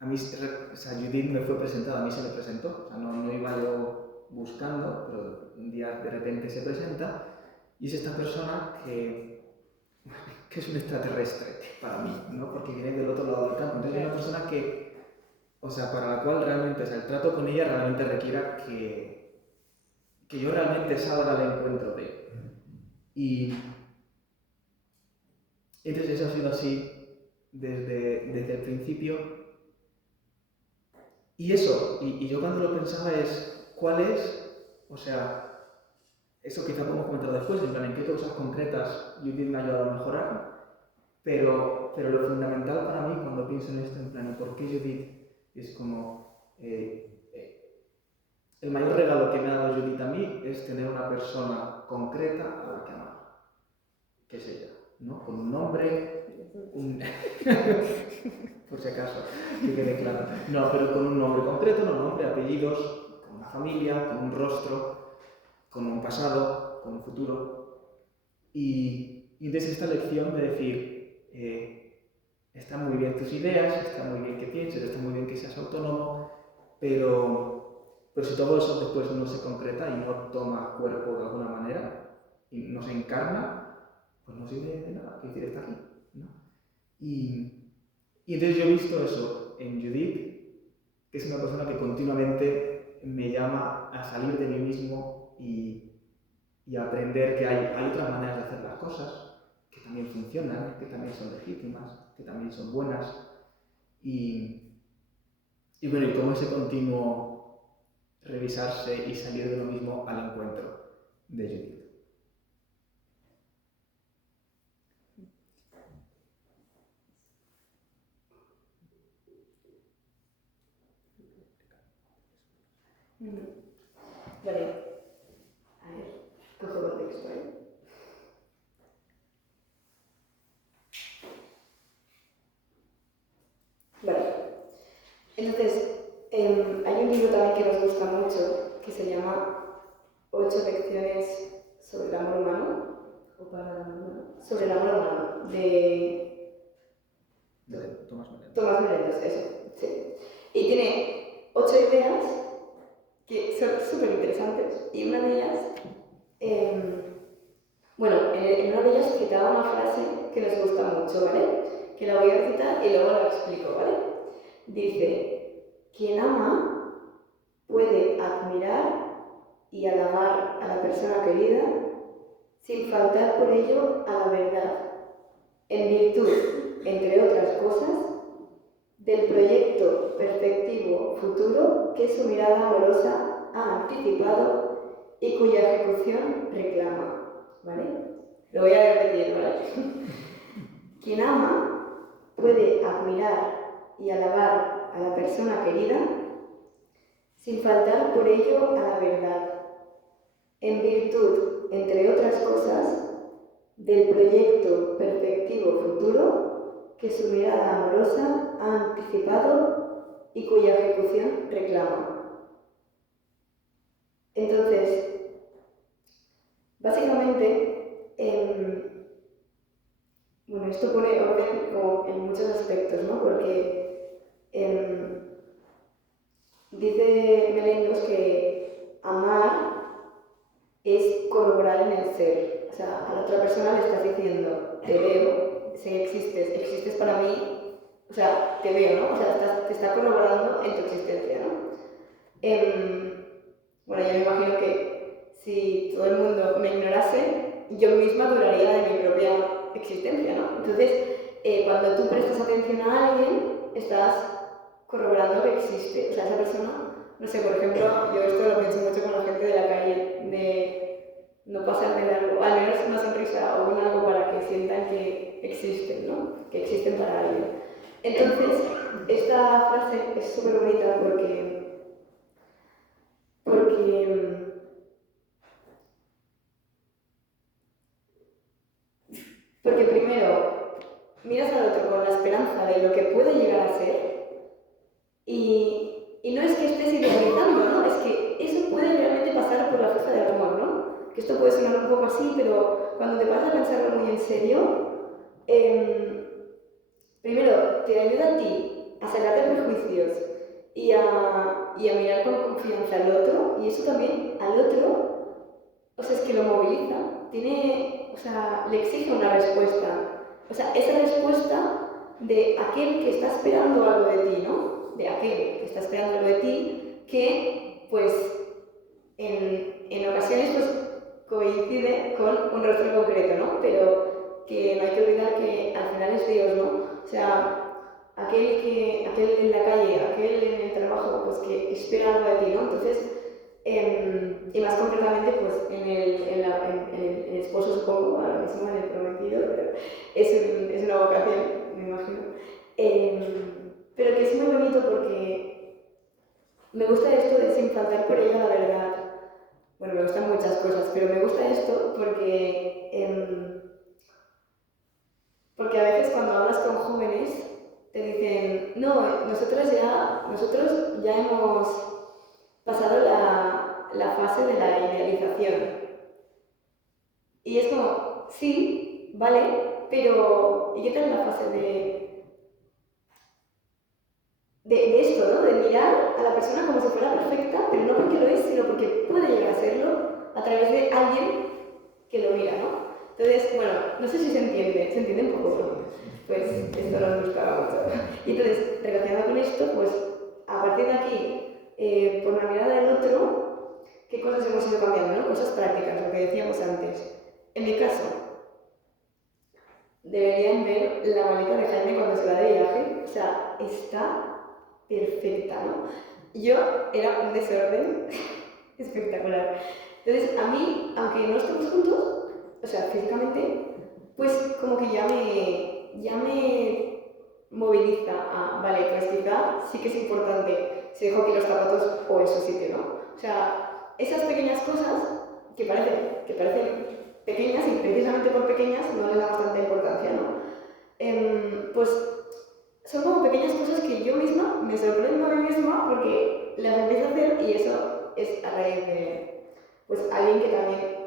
o sea, Judith me fue presentada, a mí se me presentó, o sea, no iba yo buscando, pero un día de repente se presenta y es esta persona que es un extraterrestre para mí, ¿no? Porque viene del otro lado del campo. Entonces es una persona que, o sea, para la cual realmente, o sea, el trato con ella realmente requiera que yo realmente salga al encuentro de él. Y entonces eso ha sido así desde el principio. Y eso, y yo cuando lo pensaba es, ¿cuál es? O sea, eso quizá podemos comentar después, en plan, en qué cosas concretas Judith me ha ayudado a mejorar, pero lo fundamental para mí cuando pienso en esto, en plan, ¿por qué Judith? Es como, el mayor regalo que me ha dado Judith a mí es tener una persona concreta a la que amar, que es ella, ¿no? Con un nombre, por si acaso, que quede claro. No, pero con un nombre concreto, no nombre, apellidos, con una familia, con un rostro, con un pasado, con un futuro. Y entonces esta lección de decir, están muy bien tus ideas, está muy bien que pienses, está muy bien que seas autónomo, pero pero si todo eso después no se concreta y no toma cuerpo de alguna manera, y no se encarna, pues no sirve de nada, que decir, está aquí, ¿no? Y entonces yo he visto eso en Judith, que es una persona que continuamente me llama a salir de mí mismo y a aprender que hay otras maneras de hacer las cosas, que también funcionan, que también son legítimas, que también son buenas. Y bueno, y cómo ese continuo revisarse y salir de lo mismo al encuentro de Judith. Vale, a ver, cojo contexto, ¿eh? Vale, entonces, hay un libro también que nos gusta mucho, que se llama 8 lecciones sobre el amor humano, o para el amor humano, sobre el amor humano, de Tomás Melendez. Tomás Melendez, eso, sí. Y tiene 8 ideas que son súper interesantes, y una de ellas, bueno, en una de ellas citaba una frase que nos gusta mucho, ¿vale? Que la voy a recitar y luego la explico, ¿vale? Dice, quien ama puede admirar y halagar a la persona querida sin faltar por ello a la verdad, en virtud, entre otras cosas, del proyecto perspectivo futuro que su mirada amorosa ha anticipado y cuya ejecución reclama, ¿vale? Lo voy a repetir, ¿vale? Quien ama puede admirar y halagar a la persona querida sin faltar por ello a la verdad, en virtud, entre otras cosas, del proyecto perspectivo futuro que su mirada amorosa ha anticipado y cuya ejecución reclama. Entonces, básicamente, bueno, esto pone orden como en muchos aspectos, ¿no? Porque dice Melendez que amar es corroborar en el ser. O sea, a la otra persona le estás diciendo, te veo, sé que existes para mí, o sea, te veo, ¿no? O sea, te está corroborando en tu existencia, ¿no? Bueno, yo me imagino que si todo el mundo me ignorase, yo misma duraría de mi propia existencia, ¿no? Entonces, cuando tú prestas atención a alguien, estás corroborando que existe. O sea, esa persona, no sé, por ejemplo, yo esto lo pienso mucho con la gente de la calle, de no pasar de algo, al menos una sonrisa o un algo para que sientan que existen, ¿no? Que existen para alguien. Entonces, esta frase es súper bonita porque primero miras al otro con la esperanza de lo que puede llegar a ser y no es que estés idealizando, ¿no? Es que eso puede realmente pasar por la fuerza del amor, ¿no? Que esto puede sonar un poco así, pero cuando te vas a pensarlo muy en serio, primero te ayuda a ti a sacarte prejuicios y a mirar con confianza al otro, y eso también al otro, o sea, es que lo moviliza, o sea, le exige una respuesta. O sea, esa respuesta de aquel que está esperando algo de ti, ¿no? De aquel que está esperando algo de ti, que, pues, en ocasiones, pues, coincide con un rostro concreto, ¿no? Pero que no hay que olvidar que al final es Dios, ¿no? O sea, aquel en la calle, aquel en el trabajo, pues que espera algo de ti, ¿no? Entonces, y más concretamente, pues en el esposo, supongo, ahora mismo en el prometido, pero es una vocación, me imagino. Pero que es muy bonito porque me gusta esto de sin faltar por ello a la verdad. Bueno, me gustan muchas cosas, pero me gusta esto porque a veces cuando hablas con jóvenes te dicen, no, nosotros ya hemos pasado la fase de la idealización. Y es como, sí, vale, pero ¿y qué tal la fase de de esto, ¿no? De mirar a la persona como si fuera perfecta, pero no porque lo es, sino porque puede llegar a serlo a través de alguien que lo mira, ¿no? Entonces, bueno, no sé si se entiende un poco, ¿no? Pues esto nos gustaba mucho. Y entonces, relacionado con esto, pues a partir de aquí, por la mirada del otro, ¿qué cosas hemos ido cambiando, no? Cosas prácticas, lo que decíamos antes. En mi caso, deberían ver la maleta de Jaime cuando se va de viaje. O sea, está perfecta, ¿no? Yo era un desorden espectacular. Entonces, a mí, aunque no estemos juntos, o sea, físicamente, pues como que ya me moviliza a, vale, pues quizá sí que es importante si dejo aquí los zapatos o eso sí que no. O sea, esas pequeñas cosas que parecen pequeñas y precisamente por pequeñas no les damos tanta importancia, ¿no? Pues son como pequeñas cosas que yo misma me sorprendo a mí misma porque las empiezo a hacer y eso es a raíz de pues alguien que también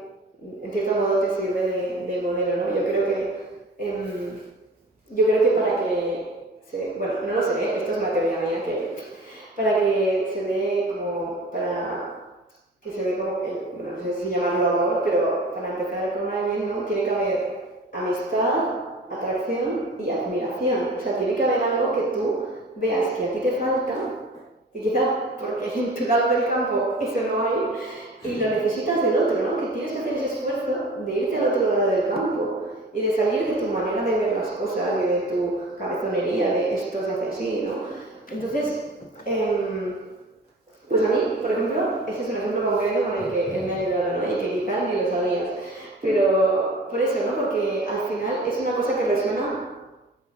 en cierto modo te sirve de modelo, ¿no? Yo creo que para que bueno, no lo sé, esto es una teoría mía, que para que se dé como, para que se dé como, bueno, no sé si llamarlo amor, pero para empezar con alguien, ¿no? Tiene que haber amistad, atracción y admiración. O sea, tiene que haber algo que tú veas que a ti te falta, y quizás porque en tu lado del campo eso no hay, y lo necesitas del otro, ¿no? Que tienes que hacer ese esfuerzo de irte al otro lado del campo y de salir de tu manera de ver las cosas y de tu cabezonería, de esto se hace así, ¿no? Entonces, pues a mí, por ejemplo, ese es un ejemplo concreto con el que él me ha ayudado, ¿no? Y que quizás ni lo sabías. Pero por eso, ¿no? Porque al final es una cosa que resuena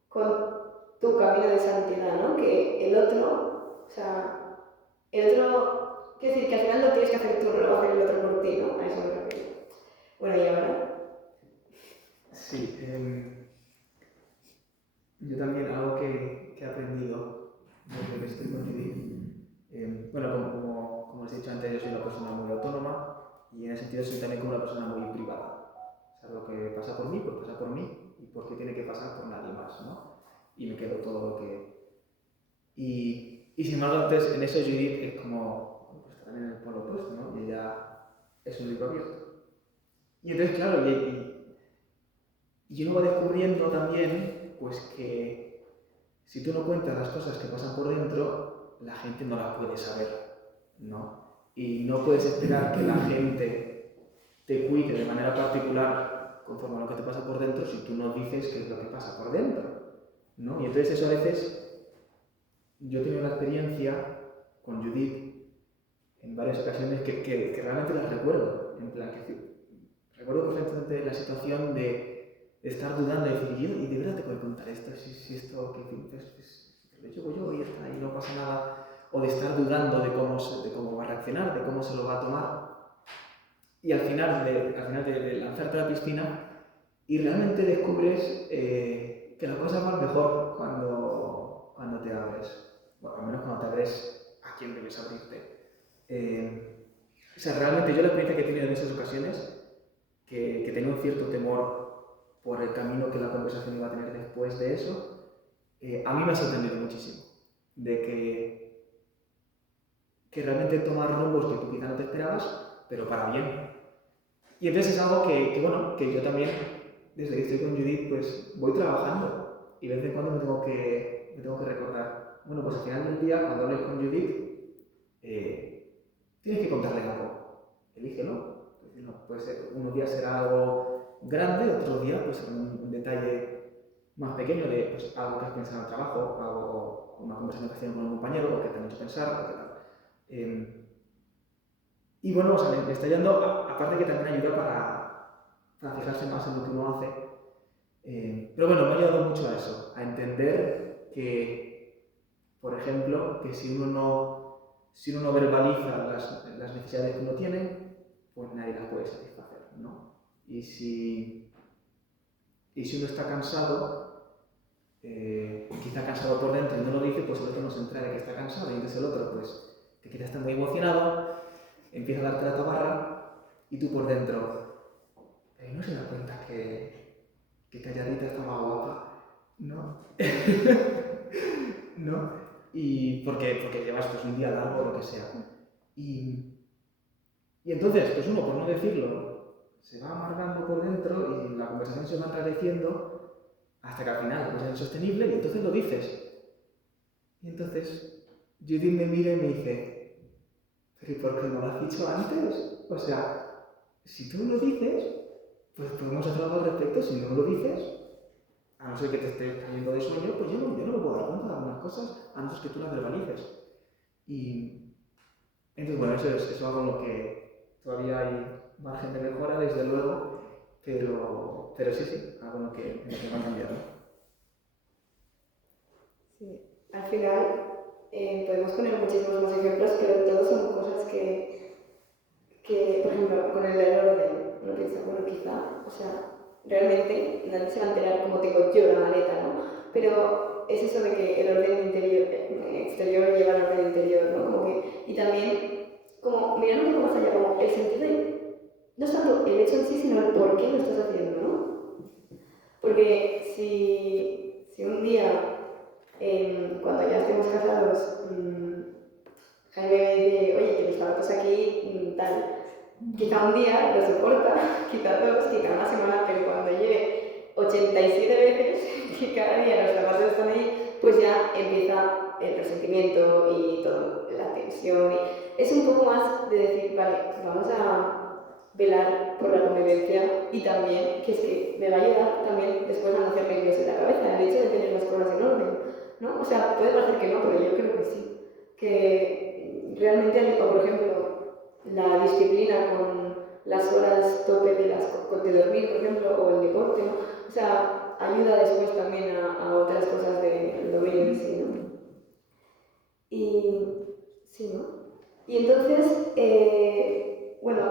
con tu camino de santidad, ¿no? Que el otro, o sea, el otro, quiero decir que al final lo tienes que hacer tú, no lo va a hacer el otro por ti, ¿no? A eso me refiero. Bueno, ¿y ahora? Sí, yo también algo que he aprendido desde que estoy con Judith, bueno, como os he dicho antes, yo soy una persona muy autónoma y en ese sentido soy también como una persona muy privada. O sea, lo que pasa por mí, pues pasa por mí y por qué tiene que pasar por nadie más, ¿no? Y me quedo todo lo que... Y sin embargo, entonces en eso Judith es como, bueno, pues también en el polo opuesto, ¿no? Y ella es un libro abierto. Y entonces, claro, y uno va descubriendo también, pues que si tú no cuentas las cosas que pasan por dentro, la gente no las puede saber, ¿no? Y no puedes esperar que la gente te cuide de manera particular conforme a lo que te pasa por dentro si tú no dices qué es lo que pasa por dentro, ¿no? Y entonces eso a veces, yo he tenido la experiencia con Judith en varias ocasiones que realmente las recuerdo, en plan que recuerdo perfectamente la situación de estar dudando y decir, ¿y de verdad te puedo contar esto? Si esto que pues, lo llevo yo y ya está, y no pasa nada. O de estar dudando de cómo va a reaccionar, de cómo se lo va a tomar. Y al final de lanzarte a la piscina y realmente descubres que las cosas van mejor cuando te abres. Bueno, al menos cuando te abres a quien debes abrirte. O sea, realmente yo la experiencia que he tenido en esas ocasiones que tenía un cierto temor por el camino que la conversación iba a tener después de eso, a mí me ha sorprendido muchísimo. De que realmente tomas rumbos que tú quizá no te esperabas, pero para bien. Y entonces es algo bueno, que yo también, desde que estoy con Judith, pues voy trabajando. Y de vez en cuando me tengo que recordar, bueno, pues al final del día, cuando hables con Judith, tienes que contarle algo. Elígelo. Pues unos días será algo grande, otros días pues será un detalle más pequeño de pues, algo que has pensado en el trabajo, algo, una conversación que has tenido con un compañero, o que te han hecho pensar, o qué tal. Y bueno, o sea, me está ayudando, aparte que también ayuda para fijarse más en lo que uno hace. Pero bueno, me ha ayudado mucho a eso, a entender que, por ejemplo, que si uno no verbaliza las necesidades que uno tiene, pues nadie las puede satisfacer, ¿no? Y si uno está cansado, quizá cansado por dentro y no lo dice, pues el otro no se entera de que está cansado y entonces el otro, pues, que quizá está muy emocionado, empieza a darte la tabarra y tú por dentro, no se da cuenta que calladita está más guapa, ¿no? ¿No? Y porque llevas pues, un día largo o lo que sea. Y entonces, pues uno, por no decirlo, se va amargando por dentro y la conversación se va enrareciendo hasta que al final pues, es insostenible y entonces lo dices. Y entonces Judith me mira y me dice, ¿pero y por qué no lo has dicho antes? O sea, si tú lo dices, pues podemos hacer algo al respecto. Si no lo dices, a no ser que te estés cayendo de sueño, pues yo no me puedo dar cuenta de algunas cosas, a no ser que tú las verbalices. Y entonces, bueno, eso es algo en lo que todavía hay margen de mejora, desde luego, pero sí, algo en lo que va a cambiar. Sí. Al final, podemos poner muchísimos más ejemplos, pero todos son cosas que, por ejemplo, con el orden, uno piensa, bueno, quizá, o sea, realmente nadie se va a enterar como tengo yo la maleta, ¿no? Pero es eso de que el orden exterior lleva al orden interior, ¿no? Como que, y también, como mirar un poco más allá, como el sentido de, no solo el hecho en sí, sino el por qué lo estás haciendo, ¿no? Porque si un día, cuando ya estemos casados, Jaime me dice, oye, que mis zapatos aquí, tal. Quizá un día lo soporta, quizá dos, quizá una semana, pero cuando lleve 87 veces que cada día los zapatos están ahí, pues ya empieza el resentimiento y todo, la tensión. Es un poco más de decir, vale, vamos a velar por la convivencia y también, que es que me va a ayudar también después a no hacerme líos en la cabeza, el hecho de tener las cosas en orden, ¿no? O sea, puede parecer que no, pero yo creo que sí. Que realmente, o por ejemplo, la disciplina con las horas tope de dormir, por ejemplo, o el deporte, ¿no? O sea, ayuda después también a otras cosas del dominio en sí, ¿no? Y sí, ¿no? Y entonces, bueno,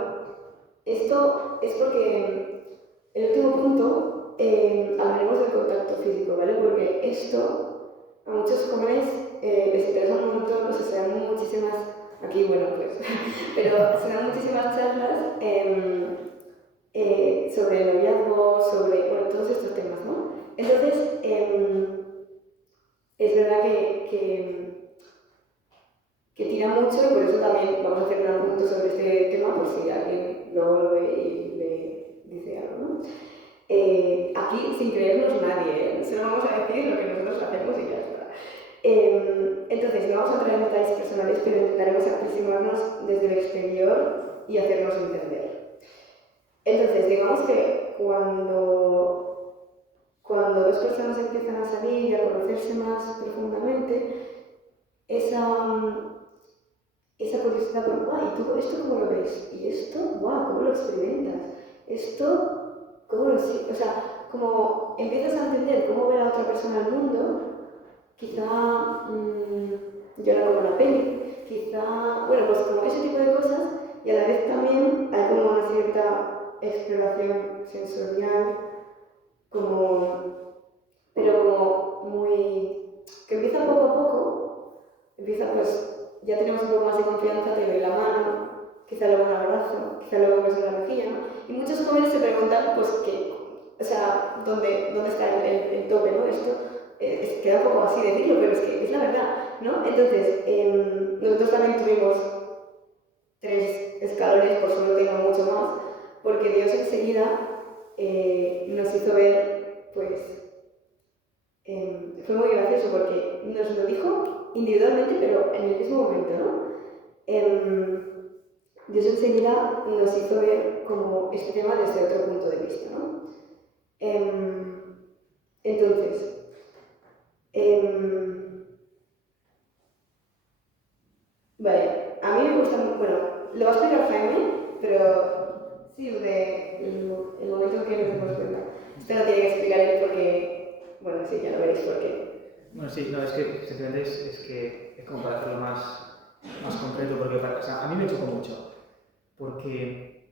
esto es porque el último punto hablaremos del contacto físico, ¿vale? Porque esto a muchos jóvenes les interesa un montón, o sea, se dan muchísimas, aquí bueno pues, pero se dan muchísimas charlas sobre el noviazgo, sobre, bueno, todos estos temas, ¿no? Entonces, es verdad que tira mucho y por eso también vamos a hacer un punto sobre este tema por si alguien luego lo ve y le dice algo, ¿no? Aquí, sin creernos nadie, solo vamos a decir lo que nosotros hacemos y ya está. Entonces, no vamos a entrar en detalles personales, pero intentaremos aproximarnos desde el exterior y hacernos entender. Entonces, digamos que cuando dos personas empiezan a salir y a conocerse más profundamente, esa curiosidad por, guau, ¿y tú esto cómo lo ves? ¿Y esto? Guau, ¿cómo lo experimentas? ¿Esto? ¿Cómo lo sientes? O sea, como empiezas a entender cómo ve a otra persona el mundo, quizá llora como una peli, quizá, bueno, pues como ese tipo de cosas, y a la vez también hay como una cierta exploración sensorial, pero como muy, que empieza poco a poco, empieza pues, ya tenemos un poco más de confianza, te doy la mano, quizá luego un abrazo, quizá luego un beso en la mejilla, ¿no? Y muchos jóvenes se preguntan, pues, o sea, ¿dónde está el tope, ¿no? Esto queda un poco así decirlo, pero es que es la verdad, ¿no? Entonces, nosotros también tuvimos 3 escalones, por suerte tengo mucho más, porque Dios enseguida nos hizo ver, pues, fue muy gracioso porque nos lo dijo individualmente, pero en el mismo momento, ¿no? Dios enseguida nos hizo ver como este tema desde otro punto de vista, ¿no? Entonces, vale, a mí me gusta, bueno, lo va a explicar Jaime, pero sí, el momento en que nos dimos cuenta. Esto lo tiene que explicar él porque, bueno, sí, ya lo veréis por qué. Bueno, sí, no, es que simplemente es que es como para hacerlo más concreto, porque o sea, a mí me chocó mucho, porque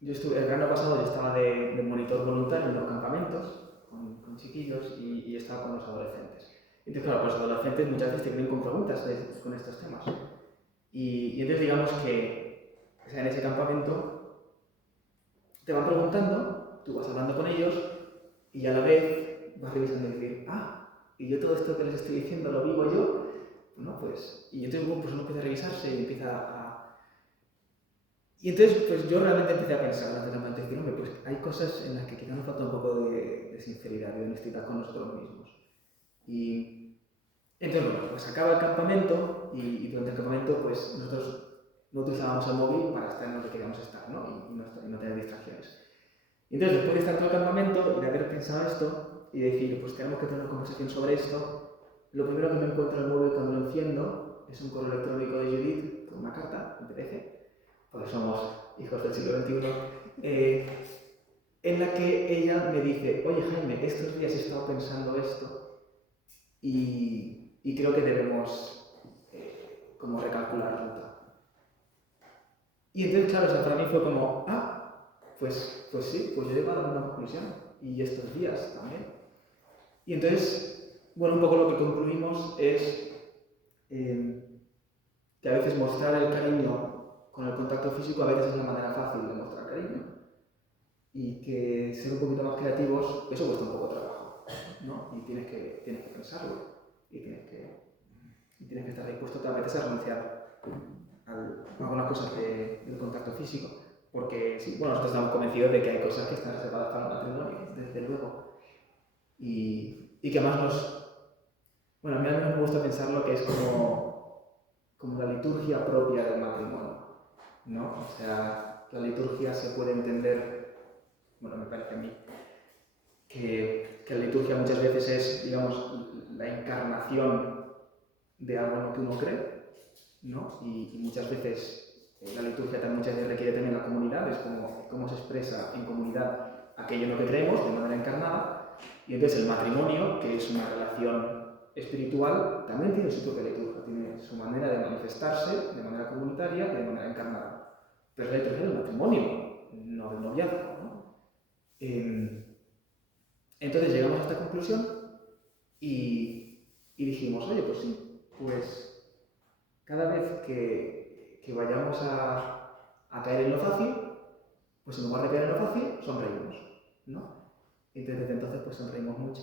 yo estuve, el verano pasado yo estaba de monitor voluntario en los campamentos con chiquillos y estaba con los adolescentes. Entonces, claro, pues los adolescentes muchas veces te vienen con preguntas con estos temas. Y entonces digamos que o sea, en ese campamento te van preguntando, tú vas hablando con ellos y a la vez vas revisando y decir, y yo todo esto que les estoy diciendo lo vivo yo, ¿no? Pues, y entonces bueno, pues uno empieza a revisarse y empieza a... Y entonces pues yo realmente empecé a pensar durante la decir, pues hay cosas en las que quizá nos falta un poco de sinceridad, de honestidad con nosotros mismos. Y entonces, bueno, pues acaba el campamento y durante el campamento pues nosotros no utilizábamos el móvil para estar en lo que queríamos estar, ¿no? Y no tener distracciones. Y entonces, después de estar todo el campamento y de haber pensado esto y decir, pues tenemos que tener una conversación sobre esto, lo primero que me encuentro en el móvil cuando lo enciendo es un correo electrónico de Judith con una carta en PDF, porque somos hijos del siglo XXI, en la que ella me dice, oye Jaime, estos días he estado pensando esto y creo que debemos como recalcular ruta. Y entonces, claro, o sea, para mí fue como, pues sí, pues yo he llegado a una conclusión, y estos días también. Y entonces, bueno, un poco lo que concluimos es que a veces mostrar el cariño con el contacto físico a veces es la manera fácil de mostrar cariño. Y que ser un poquito más creativos, eso cuesta un poco de trabajo, ¿no? Y tienes que pensarlo, y tienes que estar dispuesto a veces a renunciar a algunas cosas del contacto físico, porque sí, bueno, nosotros estamos convencidos de que hay cosas que están reservadas para el matrimonio, desde luego, y que además bueno, a mí al menos me gusta pensarlo que es como la liturgia propia del matrimonio, ¿no? O sea, la liturgia se puede entender, bueno, me parece a mí, que la liturgia muchas veces es, digamos, la encarnación de algo en lo que uno cree, ¿no? Y muchas veces la liturgia también muchas veces requiere tener la comunidad, es cómo se expresa en comunidad aquello en lo que creemos de manera encarnada, y entonces el matrimonio, que es una relación espiritual, también tiene su propia liturgia, tiene su manera de manifestarse de manera comunitaria y de manera encarnada. Pero es la liturgia del matrimonio, no del noviazgo, ¿no? Entonces llegamos a esta conclusión y dijimos, oye, pues sí, pues cada vez que vayamos a caer en lo fácil, pues en lugar de caer en lo fácil, sonreímos, ¿no? Y desde entonces pues sonreímos mucho.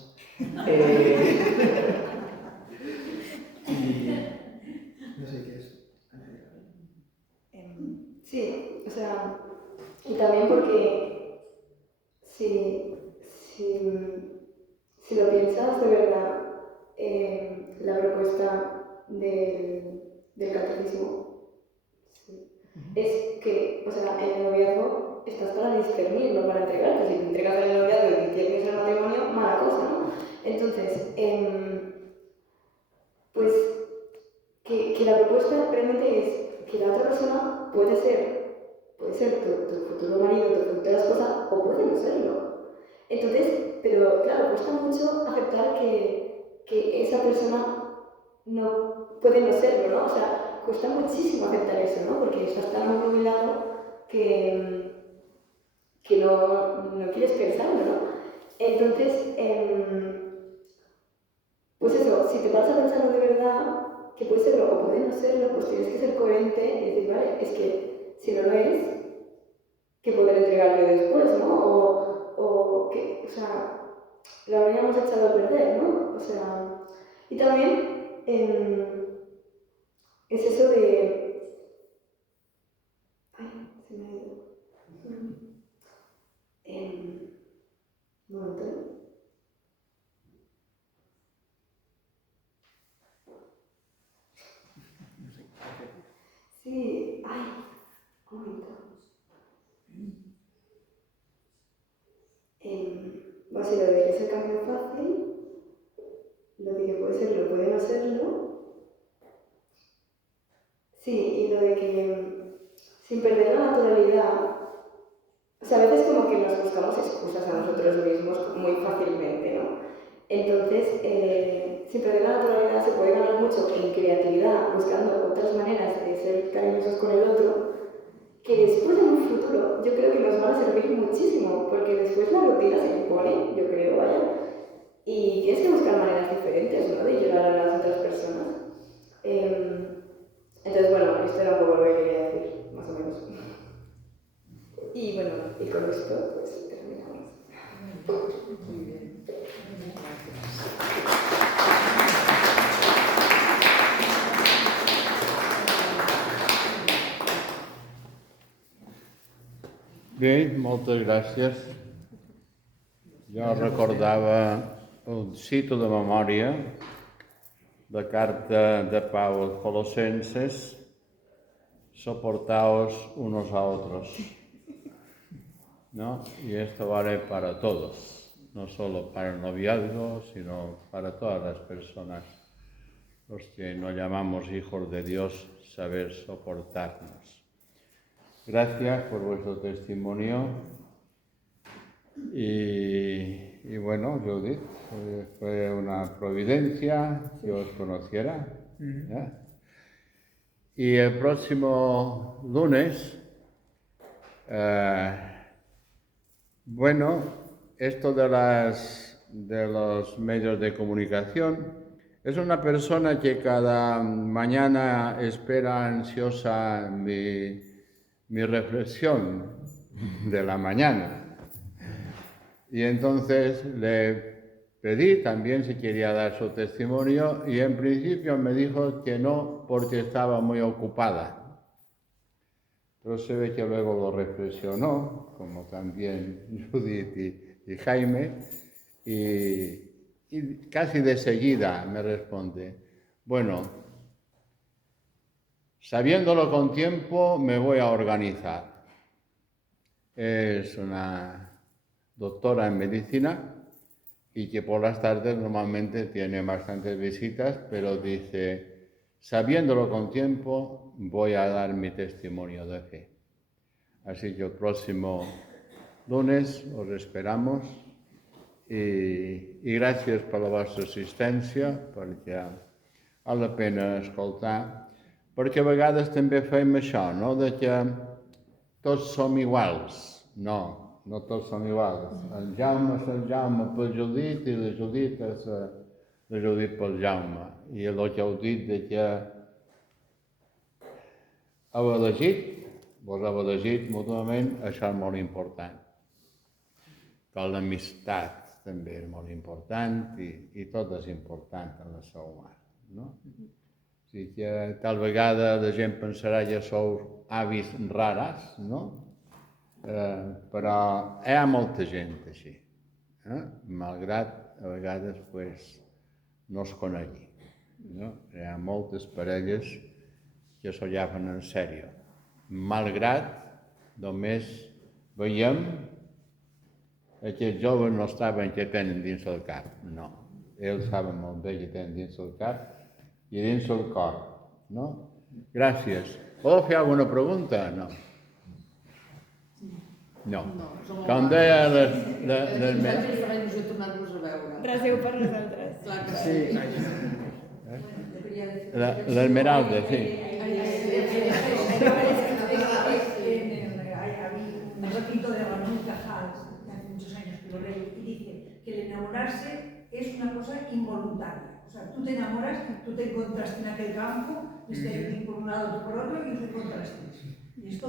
Y no sé qué es. Sí, o sea, y también porque si lo piensas de verdad, la propuesta del catecismo es que, o sea, en el noviazgo estás para discernir, no para entregarte. Si te entregas en el noviazgo y discernes el matrimonio, mala cosa, ¿no? Entonces, pues que la propuesta realmente es que la otra persona puede ser tu futuro marido, tu futura esposa, o puede no serlo. Entonces, pero claro, cuesta mucho aceptar que esa persona no puede no serlo, ¿no? O sea, cuesta muchísimo aceptar eso, ¿no? Porque estás tan obnubilado que no quieres pensarlo, ¿no? Entonces, pues eso, si te vas a pensarlo de verdad, que puede serlo o puede no serlo, pues tienes que ser coherente y decir, vale, es que si no lo es, que poder entregarlo después, ¿no? O que, o sea, lo habríamos echado a perder, ¿no? O sea, y también es eso de... Ay, se me ha ido. Un momento. Sí, ay, un momento. Va a ser lo de que es el cambio fácil, lo de que puede serlo, puede no serlo. Sí, y lo de que sin perder la naturalidad, o sea, a veces como que nos buscamos excusas a nosotros mismos muy fácilmente, ¿no? Entonces, sin perder la naturalidad se puede ganar mucho en creatividad, buscando otras maneras de ser cariñosos con el otro, que después en un futuro yo creo que nos van a servir muchísimo, porque después la rutina se impone, yo creo, vaya, y tienes que buscar maneras diferentes, ¿no?, de llegar a las otras personas. Entonces, bueno, esto era un poco lo que quería decir, más o menos. Y bueno, y con esto, pues terminamos. Muy bien. Gracias. Bé, moltes gràcies. Jo recordava, cito de memòria, la carta de Pau als Colosenses, soportaos unos a otros, ¿no? Y esto vale para todos, no solo para el noviazgo, sino para todas las personas, los que nos llamamos hijos de Dios, saber soportarnos. Gracias por vuestro testimonio y bueno, Judith, fue una providencia que os conociera. ¿Ya? Y el próximo lunes, bueno, esto de los medios de comunicación, es una persona que cada mañana espera ansiosa mi reflexión de la mañana. Y entonces le pedí también si quería dar su testimonio y en principio me dijo que no porque estaba muy ocupada. Pero se ve que luego lo reflexionó, como también Judith y Jaime, y casi de seguida me responde, bueno, sabiéndolo con tiempo me voy a organizar. Es una doctora en medicina y que por las tardes normalmente tiene bastantes visitas, pero dice, sabiéndolo con tiempo, voy a dar mi testimonio de fe. Así que el próximo lunes os esperamos i gràcies per la vostra assistència, perquè val la pena escoltar, perquè a vegades també fem això, no?, de que tots som iguals. No, no tots som iguals. En Jaume és en Jaume per Judit i la Judit és la Judit per Jaume. I el que heu dit de que vos heu elegit mútuament, això és molt important. Que l'amistat també és molt important i tot és important en la seu humana, no? O sigui que tal vegada la gent pensarà que sou avis rares, no? Però hi ha molta gent així, malgrat a vegades no es conegui, no? Hi ha moltes parelles que s'ho llaven en sèrio, malgrat només veiem aquests joves no saben què tenen dins el cap, no. Ells saben molt bé què tenen dins el cap i dins el cor, no? Gràcies. Voleu fer alguna pregunta? No. No. Com deia les Reseu per nosaltres. l'Esmeralda, sí. Un ratito de Ramón y Cajal, que hace muchos años que lo leo, y dice que el enamorarse es una cosa involuntaria. O sea, tú te enamoras, tú te encontraste en aquel campo, este por un lado, tú por otro, y os encontraste. Y esto